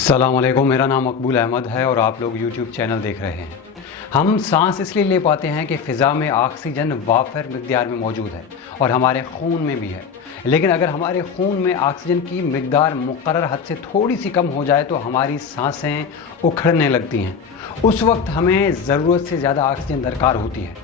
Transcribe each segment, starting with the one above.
अस्सलाम वालेकुम, मेरा नाम मकबूल अहमद है और आप लोग YouTube चैनल देख रहे हैं। हम सांस इसलिए ले पाते हैं कि फ़िज़ा में ऑक्सीजन वाफिर मिक़दार में मौजूद है और हमारे खून में भी है। लेकिन अगर हमारे खून में ऑक्सीजन की मिक़दार मुक़र्रर हद से थोड़ी सी कम हो जाए तो हमारी सांसें उखड़ने लगती हैं। उस वक्त हमें ज़रूरत से ज़्यादा ऑक्सीजन दरकार होती है।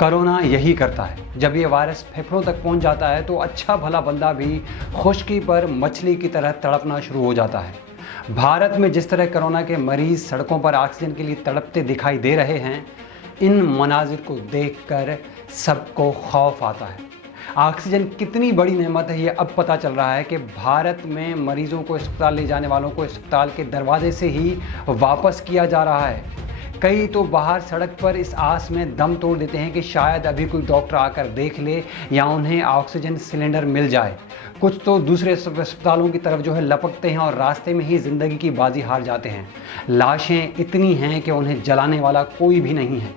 कोरोना यही करता है। जब ये वायरस फेफड़ों तक पहुंच जाता है तो अच्छा भला बंदा भी खुश्की पर मछली की तरह तड़पना शुरू हो जाता है। भारत में जिस तरह कोरोना के मरीज़ सड़कों पर ऑक्सीजन के लिए तड़पते दिखाई दे रहे हैं, इन मनाजिर को देखकर सबको खौफ आता है। ऑक्सीजन कितनी बड़ी नेमत है ये अब पता चल रहा है कि भारत में मरीज़ों को अस्पताल ले जाने वालों को अस्पताल के दरवाजे से ही वापस किया जा रहा है। कई तो बाहर सड़क पर इस आस में दम तोड़ देते हैं कि शायद अभी कोई डॉक्टर आकर देख ले या उन्हें ऑक्सीजन सिलेंडर मिल जाए। कुछ तो दूसरे अस्पतालों की तरफ लपकते हैं और रास्ते में ही ज़िंदगी की बाजी हार जाते हैं। लाशें इतनी हैं कि उन्हें जलाने वाला कोई भी नहीं है।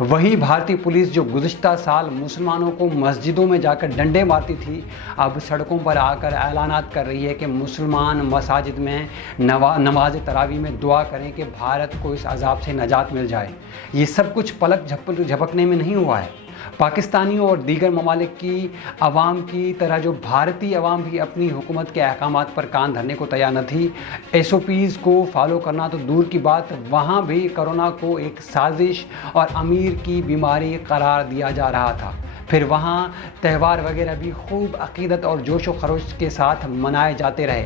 वही भारतीय पुलिस जो गुज़िश्ता साल मुसलमानों को मस्जिदों में जाकर डंडे मारती थी, अब सड़कों पर आकर ऐलानात कर रही है कि मुसलमान मसाजिद में नमाज तरावी में दुआ करें कि भारत को इस अजाब से नजात मिल जाए। ये सब कुछ पलक झपकने में नहीं हुआ है। पाकिस्तानियों और दीगर ममालिक की आवाम की तरह जो भारतीय आवाम भी अपनी हुकूमत के अहकामात पर कान धरने को तैयार न थी। SOPs को फॉलो करना तो दूर की बात, वहाँ भी कोरोना को एक साजिश और अमीर की बीमारी करार दिया जा रहा था। फिर वहाँ त्यौहार वगैरह भी खूब अक़ीदत और जोश व खरोश के साथ मनाए जाते रहे।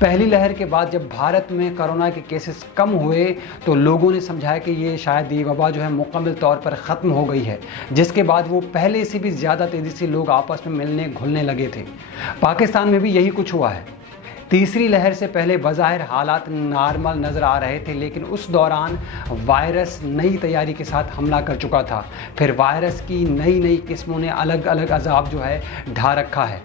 पहली लहर के बाद जब भारत में कोरोना के केसेस कम हुए तो लोगों ने समझा कि ये शायद ये वबा मुकम्मल तौर पर ख़त्म हो गई है, जिसके बाद वो पहले से भी ज़्यादा तेज़ी से लोग आपस में मिलने घुलने लगे थे। पाकिस्तान में भी यही कुछ हुआ है। तीसरी लहर से पहले बज़ाहिर हालात नॉर्मल नज़र आ रहे थे, लेकिन उस दौरान वायरस नई तैयारी के साथ हमला कर चुका था। फिर वायरस की नई किस्मों ने अलग अलग अज़ाब ढा रखा है।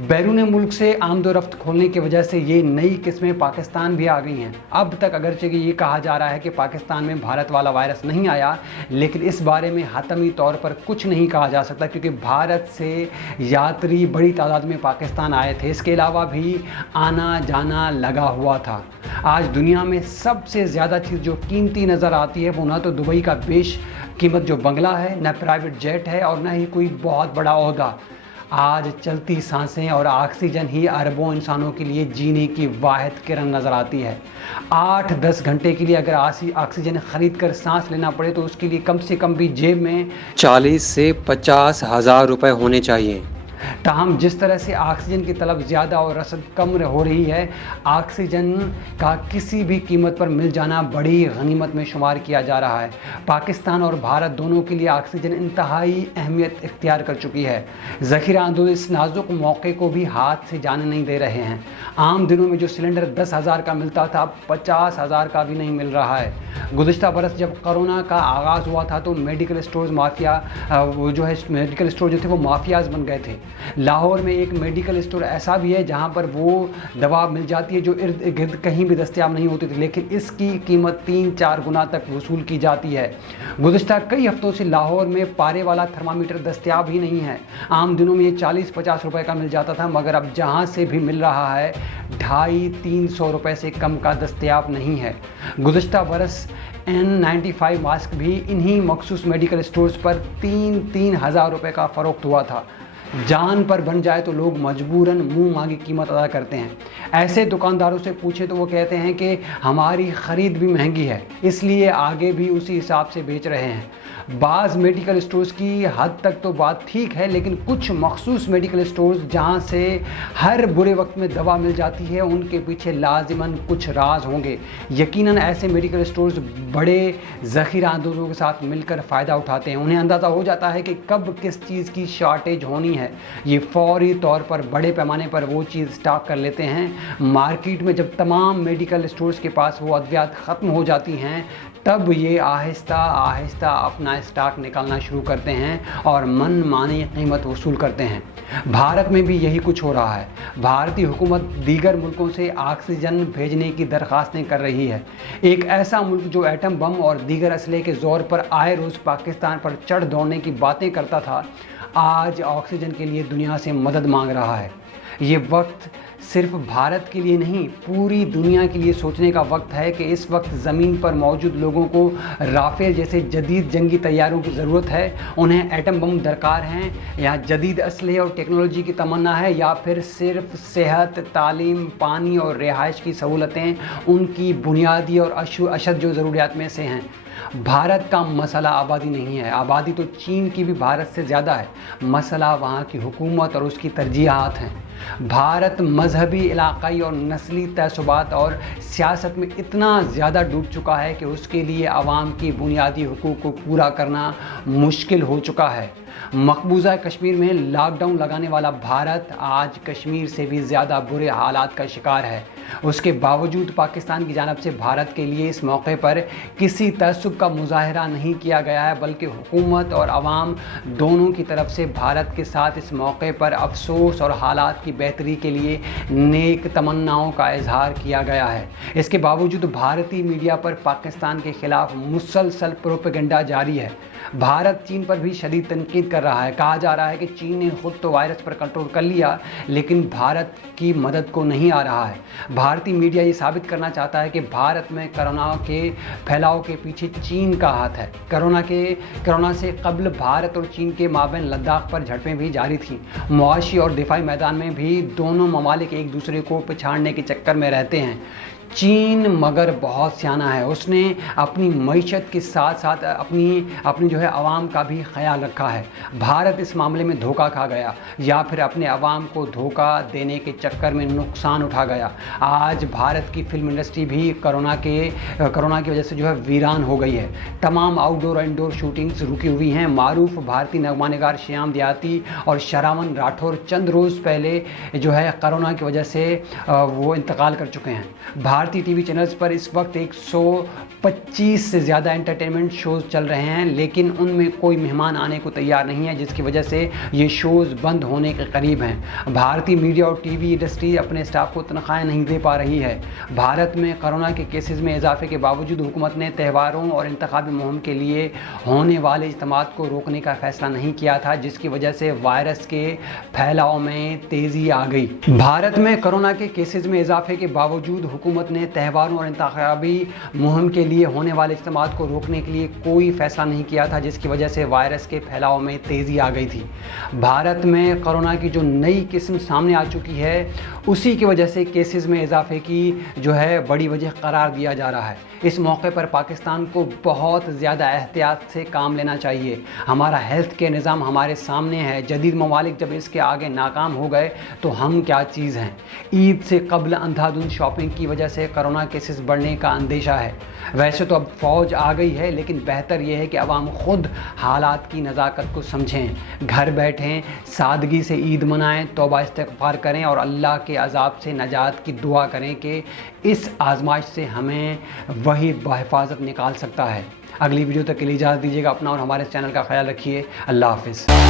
बैरून मुल्क से आमदोरफ्त खोलने की वजह से ये नई किस्में पाकिस्तान भी आ गई हैं। अब तक अगरचे कि ये कहा जा रहा है कि पाकिस्तान में भारत वाला वायरस नहीं आया, लेकिन इस बारे में हतमी तौर पर कुछ नहीं कहा जा सकता, क्योंकि भारत से यात्री बड़ी तादाद में पाकिस्तान आए थे। इसके अलावा भी आना जाना लगा हुआ था। आज दुनिया में सबसे ज़्यादा चीज़ जो कीमती नज़र आती है वो ना तो दुबई का बेश कीमत जो बंगला है, न प्राइवेट जेट है और न ही कोई बहुत बड़ा ओहदा। आज चलती सांसें और ऑक्सीजन ही अरबों इंसानों के लिए जीने की वाहिद किरण नज़र आती है। 8-10 घंटे के लिए अगर ऑक्सीजन ख़रीद कर सांस लेना पड़े तो उसके लिए कम से कम भी जेब में 40 से 50 हज़ार रुपये होने चाहिए। ताहम जिस तरह से ऑक्सीजन की तलब ज़्यादा और रसद कम हो रही है, ऑक्सीजन का किसी भी कीमत पर मिल जाना बड़ी गनीमत में शुमार किया जा रहा है। पाकिस्तान और भारत दोनों के लिए ऑक्सीजन इंतहाई अहमियत इख्तियार कर चुकी है। ज़ख़ीरा अंदोज़ इस नाजुक मौके को भी हाथ से जाने नहीं दे रहे हैं। आम दिनों में जो सिलेंडर 10,000 का मिलता था, अब 50,000 का भी नहीं मिल रहा है। गुज़िश्ता बरस जब कोरोना का आगाज़ हुआ था तो medical stores mafia medical store थे वो माफियाज़ बन गए थे। लाहौर में एक मेडिकल स्टोर ऐसा भी है जहां पर वो दवा मिल जाती है जो इर्द गिर्द कहीं भी दस्तयाब नहीं होती थी, लेकिन इसकी कीमत 3-4 गुना तक वसूल की जाती है। गुज़िश्ता कई हफ्तों से लाहौर में पारे वाला थर्मामीटर दस्तयाब ही नहीं है। आम दिनों में ये 40-50 रुपए का मिल जाता था, मगर अब जहां से भी मिल रहा है 250-300 रुपए से कम का दस्तयाब नहीं है। गुज़िश्ता बरस N95 मास्क भी इन्हीं मखसूस मेडिकल स्टोर्स पर 3-3 हज़ार रुपये का फ़रोख्त हुआ था। जान पर बन जाए तो लोग मजबूरन मुंह मांगी कीमत अदा करते हैं। ऐसे दुकानदारों से पूछे तो वो कहते हैं कि हमारी ख़रीद भी महंगी है, इसलिए आगे भी उसी हिसाब से बेच रहे हैं। बाज़ मेडिकल स्टोर्स की हद तक तो बात ठीक है, लेकिन कुछ मखसूस मेडिकल स्टोर्स जहां से हर बुरे वक्त में दवा मिल जाती है, उनके पीछे लाजिमन कुछ राज होंगे। यकीनन ऐसे मेडिकल स्टोर्स बड़े ज़ख़ीरा अंदोज़ों के साथ मिलकर फ़ायदा उठाते हैं। उन्हें अंदाज़ा हो जाता है कि कब किस चीज़ की शॉर्टेज होनी है। ये फौरी तौर पर बड़े पैमाने पर वो चीज़ स्टॉक कर लेते हैं। मार्केट में जब तमाम मेडिकल स्टोर्स के पास वो अद्वियात ख़त्म हो जाती हैं, तब ये आहिस्ता आहिस्ता अपना स्टॉक निकालना शुरू करते हैं और मन मानी कीमत वसूल करते हैं। भारत में भी यही कुछ हो रहा है। भारतीय हुकूमत दीगर मुल्कों से ऑक्सीजन भेजने की दरख्वास्तें कर रही है। एक ऐसा मुल्क जो एटम बम और दीगर असले के ज़ोर पर आए रोज़ पाकिस्तान पर चढ़ दौड़ने की बातें करता था, आज ऑक्सीजन के लिए दुनिया से मदद मांग रहा है। یہ وقت صرف بھارت کے لیے نہیں پوری دنیا کے لیے سوچنے کا وقت ہے کہ اس وقت زمین پر موجود لوگوں کو رافیل جیسے جدید جنگی طیاروں کی ضرورت ہے، انہیں ایٹم بم درکار ہیں، یا جدید اسلحے اور ٹیکنالوجی کی تمنا ہے، یا پھر صرف صحت، تعلیم، پانی اور رہائش کی سہولتیں ان کی بنیادی اور اشد جو ضروریات میں سے ہیں۔ بھارت کا مسئلہ آبادی نہیں ہے، آبادی تو چین کی بھی بھارت سے زیادہ ہے، مسئلہ وہاں کی حکومت اور اس کی ترجیحات ہیں۔ بھارت مذہبی، علاقائی اور نسلی تعصبات اور سیاست میں اتنا زیادہ ڈوب چکا ہے کہ اس کے لیے عوام کی بنیادی حقوق کو پورا کرنا مشکل ہو چکا ہے۔ مقبوضہ کشمیر میں لاک ڈاؤن لگانے والا بھارت آج کشمیر سے بھی زیادہ برے حالات کا شکار ہے۔ اس کے باوجود پاکستان کی جانب سے بھارت کے لیے اس موقع پر کسی تعصب کا مظاہرہ نہیں کیا گیا ہے، بلکہ حکومت اور عوام دونوں کی طرف سے بھارت کے ساتھ اس موقع پر افسوس اور حالات کی بہتری کے لیے نیک تمناؤں کا اظہار کیا گیا ہے۔ اس کے باوجود بھارتی میڈیا پر پاکستان کے خلاف مسلسل پروپیگنڈا جاری ہے۔ بھارت چین پر بھی شدید تنقید کر رہا ہے۔ کہا جا رہا ہے کہ چین نے خود تو وائرس پر کنٹرول کر لیا لیکن بھارت کی مدد کو نہیں آ رہا ہے۔ بھارتی میڈیا یہ ثابت کرنا چاہتا ہے کہ بھارت میں کرونا کے پھیلاؤ کے پیچھے چین کا ہاتھ ہے۔ کرونا سے قبل بھارت اور چین کے مابین لداخ پر جھڑپیں بھی جاری تھیں۔ معاشی اور دفاعی میدان میں بھی دونوں ممالک ایک دوسرے کو پچھاڑنے کے چکر میں رہتے ہیں۔ چین مگر بہت سیانہ ہے، اس نے اپنی معیشت کے ساتھ ساتھ اپنی جو ہے عوام کا بھی خیال رکھا ہے۔ بھارت اس معاملے میں دھوکہ کھا گیا یا پھر اپنے عوام کو دھوکہ دینے کے چکر میں نقصان اٹھا گیا۔ آج بھارت کی فلم انڈسٹری بھی کرونا کی وجہ سے جو ہے ویران ہو گئی ہے۔ تمام آؤٹ ڈور اور انڈور شوٹنگز رکی ہوئی ہیں۔ معروف بھارتی نغمہ نگار شیام دیہاتی اور شراون راٹھور چند روز پہلے جو ہے کرونا کی وجہ سے وہ انتقال کر چکے ہیں۔ بھارتی ٹی وی چینلز پر اس وقت 125 سے زیادہ انٹرٹینمنٹ شوز چل رہے ہیں، لیکن ان میں کوئی مہمان آنے کو تیار نہیں ہے، جس کی وجہ سے یہ شوز بند ہونے کے قریب ہیں۔ بھارتی میڈیا اور ٹی وی انڈسٹری اپنے سٹاف کو تنخواہیں نہیں دے پا رہی ہے۔ بھارت میں کرونا کے کیسز میں اضافے کے باوجود حکومت نے تہواروں اور انتخابی مہم کے لیے ہونے والے اجتماعات کو روکنے کا فیصلہ نہیں کیا تھا، جس کی وجہ سے وائرس کے پھیلاؤ میں تیزی آ گئی۔ بھارت میں کرونا کے کیسز میں اضافے کے باوجود حکومت نے تہواروں اور انتخابی مہم کے لیے ہونے والے اجتماعات کو روکنے کے لیے کوئی فیصلہ نہیں کیا تھا، جس کی وجہ سے وائرس کے پھیلاؤ میں تیزی آ گئی تھی۔ بھارت میں کرونا کی جو نئی قسم سامنے آ چکی ہے، اسی کی وجہ سے کیسز میں اضافے کی جو ہے بڑی وجہ قرار دیا جا رہا ہے۔ اس موقع پر پاکستان کو بہت زیادہ احتیاط سے کام لینا چاہیے۔ ہمارا ہیلتھ کیئر نظام ہمارے سامنے ہے، جدید ممالک جب اس کے آگے ناکام ہو گئے تو ہم کیا چیز ہیں۔ عید سے قبل اندھا دھند شاپنگ کی وجہ سے کرونا کیسز بڑھنے کا اندیشہ ہے۔ ویسے تو اب فوج آ گئی ہے، لیکن بہتر یہ ہے کہ عوام خود حالات کی نزاکت کو سمجھیں، گھر بیٹھیں، سادگی سے عید منائیں، توبہ استغفار کریں اور اللہ کے عذاب سے نجات کی دعا کریں کہ اس آزمائش سے ہمیں وہی بحفاظت نکال سکتا ہے۔ اگلی ویڈیو تک کے لیے اجازت دیجیے گا، اپنا اور ہمارے چینل کا خیال رکھیے۔ اللہ حافظ۔